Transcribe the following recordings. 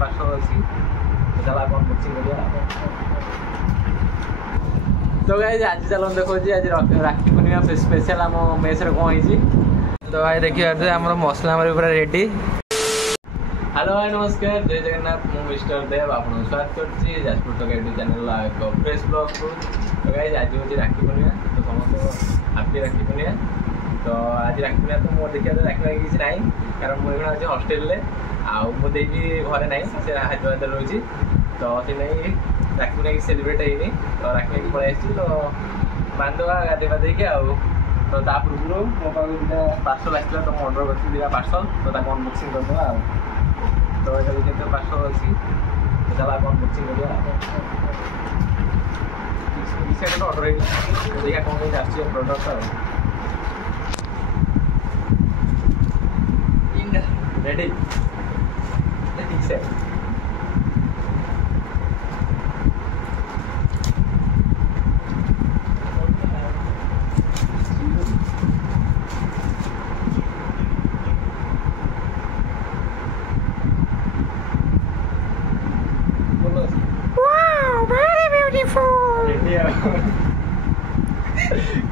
Parcel अच्छी चला unboxing करिया। तो गाइस आज चलो देखो जी आज राखी पूर्णिमा स्पेशल आम मेस रे कौन है। तो भाई देखिए आम मसला हमारे पूरा रेडी। हेलो भाई नमस्कार जय जगन्नाथ मु मिस्टर देव आप स्वागत कर जाजपुर टोकेटी चैनल एक फ्रेश ब्लॉग को। तो गाइस आज हूँ राखी पूर्णिमा तो समस्त हापी राखी पूर्णिमा। तो आज राखी पूर्णिमा तो मोर देखिए राखी किसी ना कारण मुझे आज हस्टेल मुझे घरे ना से हैदराबाद रोचे तो से नहीं राखी पूर्णिमा सेलिब्रेट है तो राखी पलि तो बांधवा गाधे पाधे आउ तो पूर्व मो पास पार्सल आसला तो ऑर्डर कर पार्सल तो अनबॉक्सिंग करदे तो ये देखिए पार्सल अच्छी तो चला अनबॉक्सिंग करिया। ऑर्डर देखिए कौन कौन आस प्रोडक्ट रेडी ठीक से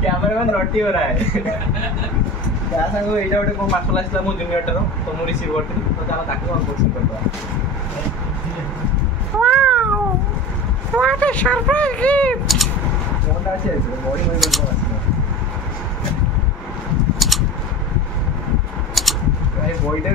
कैमरा मैन नटी हो रहा है क्या सांग एटा गोटे कौन पार्सल आसला मो जूनियर टारो तो मु रिसीव करती तो चलो ताको अनबॉक्सिंग करबा। Wow what a surprise gift कोनटा আছে बॉडी में को आसला भाई बॉडी दे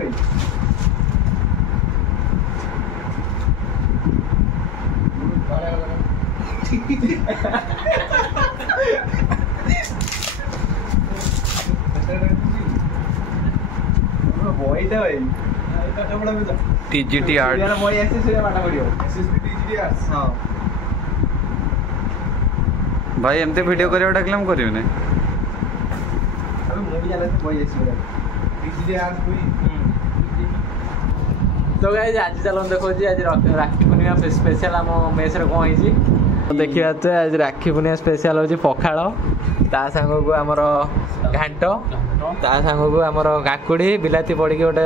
टीजीटी आर्ट भाई एमते वीडियो करियो डाकलाम करियो ने अबे मु भी जाने बॉय एसी टीजीटी आर्ट कोई। तो गाइस आज चलो देखो जी आज राखी पूर्णिमा स्पेशल आम मेस रे कौन है देखिए तो आज राखी पूर्णिमा स्पेशल होची पखाड़ ता संग को हमर घांट ता संग को हमर काकुड़ी बिलाती पड़ी गोटे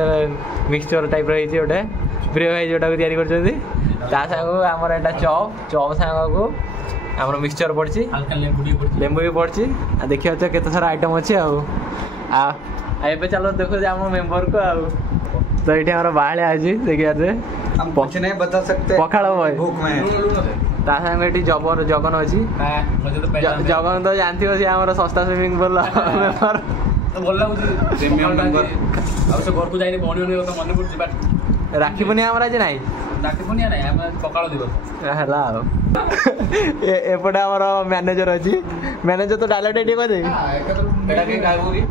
मिक्सचर टाइप रही गोटे प्रिय भाई जोटा को तैयारी करछथि ता संग को हमर एटा चॉप संग को हमर मिक्सचर पड़छि हल्का लेंबू भी पड़छि आ देखियो तो केते सारा आइटम अछि आ एबे चलो देखो जे हम मेंबर को आ तो ये हमारा बाहर आज देखिए हम कुछ नहीं बता सकते पखाड़ भूख में ता संगे जबर जगन अछि जगन तो जानथि हो हमर सस्ता स्विमिंग पूल मेंबर तो बोल लागु प्रीमियम मेंबर अब से घर को जाइने बणी तो मन पड़ बट राखी पूर्णिमा हमरा जे नाही राखी पूर्णिमा नाही हम पकाळ दिवस हला एपटे हमर मैनेजर अछि मैनेजर तो डायलॉग एडी कर दे एटा के गायबो की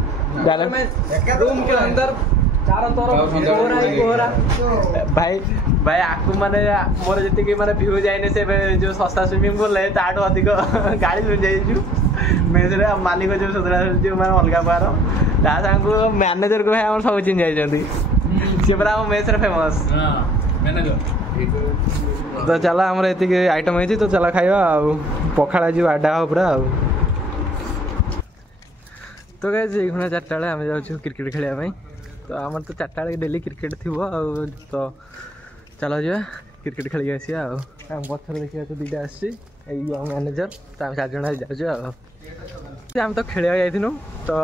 डायलॉग में रूम के अंदर चारों तरफ कोहरा भाई भाई आपको माने मोर जति के माने व्यू जाइने से जो सस्ता स्विमिंग पूल है ताटो अधिक गाड़ी सुन जाइछु मेस रे मालिक जो सदरा जो माने अलगा पार ता सांगु मैनेजर को भाई हम सब चिन जाई जंदी से बरा मेस रे फेमस हां मैनेजर तो चला हमर एति के आइटम है तो चला खाइबा आ पखाड़ा जी आडा हो पूरा तो गाइस इखना 4 टाळे हम जाउ क्रिकेट खेलिया भाई तो आमर तो 4 टाळे डेली क्रिकेट थिबो तो चलो जा क्रिकेट खेल आसिया आम पथर देखिए तो दुटा आसी मैनेजर तो 4 जन जाऊँ आम तो खेल जाइनु तो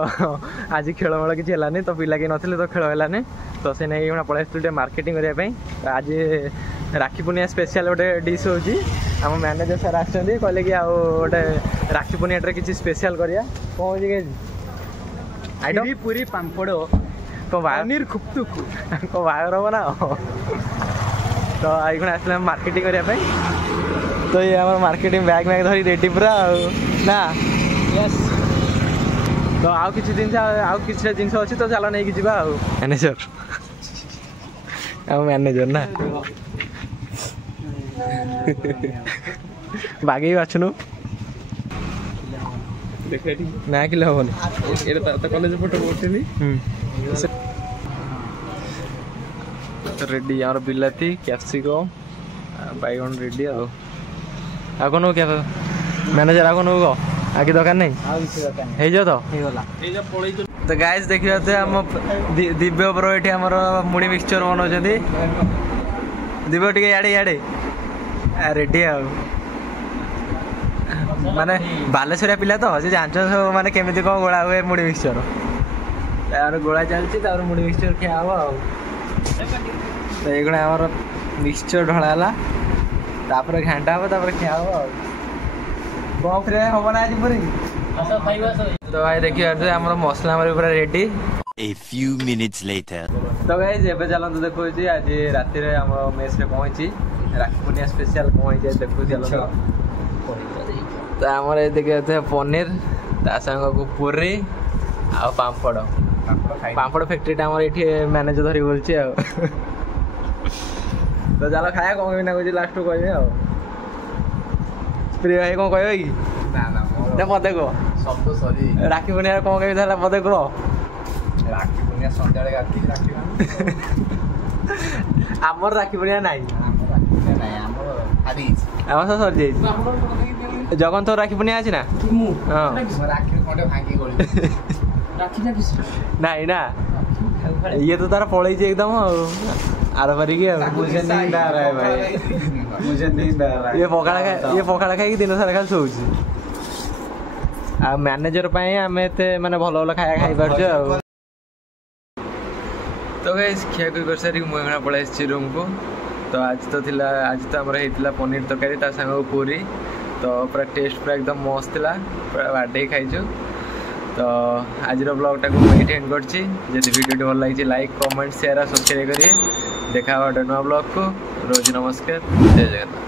आज खेल मेल किसी है तो पिला कि नथिले तो खेल है तो से नहीं पलि आसलु मार्केटिंग करने आज राखी पूर्णिमा स्पेशल गोटे डिश होची आम मैनेजर सर आसछन्ती कहले कि गोटे राखी पूर्णिमा किसी स्पेशल करिया कौन हो आइटम पूरी पांपड़ को पनीर खुप्तुक को बाहर हम ना तो ये आसले मार्केटिंग करने तो ये आम मार्केटिंग बैग बैग धरी रेडी पूरा ना यस तो आउ किसी दिन जिनस अच्छी तो चलो नहीं कि मैनेजर आम मैनेजर ना बागे बाछनु ना कि हेनी कॉलेज फोटो उठी रेडी यार बिलाती कैप्सिकम बैगन रेडी आगन क्या मैनेजर आगन हो आगे दरकार नहीं हो तो गाइस देखिए आम दिव्य पर ये मुड़ी मिक्सचर बनाऊँ ଯିବ ଟିକେ ଇଆଡ଼େ ରେଡି ଆଉ ମାନେ ବାଲେଶ୍ୱରିଆ ପିଲା ତ ସେ ଜାଣିଛ ସବୁ ମାନେ କେମିତି କ'ଣ ଗୋଳା ହୁଏ ମୁଢ଼ି ମିକ୍ସଚର ତାପରେ ଗୋଳା ଚାଲିଛି ତାପରେ ମୁଢ଼ି ମିକ୍ସଚର ଖିଆ ହବ ଆଉ ତ ଏଇଗୁଡ଼ା ଆମର ମିକ୍ସଚର ଢଳା ହେଲା ତାପରେ ଘାଣ୍ଟା ହବ ତାପରେ ଖିଆ ହବ ଆଉ ବଫରେ ହବ ନା ଆଜି ପୁରୀ ତ ଭାଇ ଦେଖିପାରୁଥିବେ ଆମର ମସଲା ଆମର ପୁରା ready. A few minutes later. ତ ଗାଇସ୍ ଏବେ ଚାଲନ୍ତୁ ଦେଖଉଛି ଆଜି ରାତିରେ ଆମ ମେସ୍ରେ କ'ଣ ହେଇଛି ରାକ୍ଷୀ ପୂର୍ଣ୍ଣିମା ସ୍ପେଶାଲ କ'ଣ ହେଇଛି ଦେଖୁ ଚାଲନ୍ତୁ। ତ ଆମର ଏ ଦେଖିପାରୁଥିବେ ପନିର ତା ସାଙ୍ଗକୁ ପୁରୀ ଆଉ ପାମ୍ପଡ଼ ଫ୍ୟାକ୍ଟ୍ରିଟା ଆମର ଏଇଠି ମ୍ୟାନେଜର ଧରି ବୁଲୁଛି ଆଉ ତ ଚାଲ ଖାଇବା କ'ଣ କହିବି ନା କହୁଛି ଲାଷ୍ଟକୁ କହିବି ଆଉ ପ୍ରିୟ ଭାଇ କ'ଣ କହିବ କି ନା ମତେ କୁହ ସବୁ ସରି ରାକ୍ଷୀ ପୂର୍ଣ୍ଣିମାରେ କ'ଣ କହିବି ତାହେଲେ ମତେ କୁହ। ରାକ୍ଷୀ ପୂର୍ଣ୍ଣିମା ସନ୍ଧ୍ୟାବେଳେ ଗାଧେଇକି ରାକ୍ଷୀ ଆମର ରାକ୍ଷୀ ପୂର୍ଣ୍ଣିମା ନାହିଁ ଆମର ସବୁ ସରିଯାଇଛି। ଜଗନ ତୋର ରାକ୍ଷୀ ପୂର୍ଣ୍ଣିମା ଅଛି ନା ହଁ ନାଇଁ ନା ଇଏ ତ ତାର ପଳେଇଛି ଏକଦମ ଆଉ ଆର ପାରିକି ଆଉ ଇଏ ପଖାଳ ଖାଇକି ଦିନ ସାରା ଖାଲି ଶୋଉଛି ଆଉ ମ୍ୟାନେଜର ପାଇଁ ଆମେ ଏତେ ମାନେ ଭଲ ଭଲ ଖାଇବା ଖାଇପାରୁଛୁ ଆଉ। ତ ଗାଇସ୍ ଖିଆଖୁଇ କରିସାରିକି ମୁଁ ଏখানে ପଳେଇ ଆସିଛି ରୁମ୍କୁ। ତ ଆଜି ତ ଆମର ହେଇଥିଲା ପନିର ତରକାରୀ ତା ସାଙ୍ଗକୁ ପୁରୀ ତ ପୁରା ଟେଷ୍ଟ ପୁରା ଏକଦମ ମସ୍ତ ଥିଲା ପୁରା ବାଡ଼େଇ ଖାଇଛୁ। ତ ଆଜିର ବ୍ଲଗ୍ଟାକୁ ମୁଁ ଏଇଠି ଏଣ୍ଡ କରିଛି। ଯଦି ଭିଡ଼ିଓଟି ଭଲ ଲାଗିଛି ଲାଇକ୍ କମେଣ୍ଟ ସେୟାର ଆଉ ସବସ୍କ୍ରାଇବ୍ କରିବେ। ଦେଖା ହବ ଗୋଟେ ନୂଆ ବ୍ଲଗ୍କୁ ରହୁଛି ନମସ୍କାର ଜୟ ଜଗନ୍ନାଥ।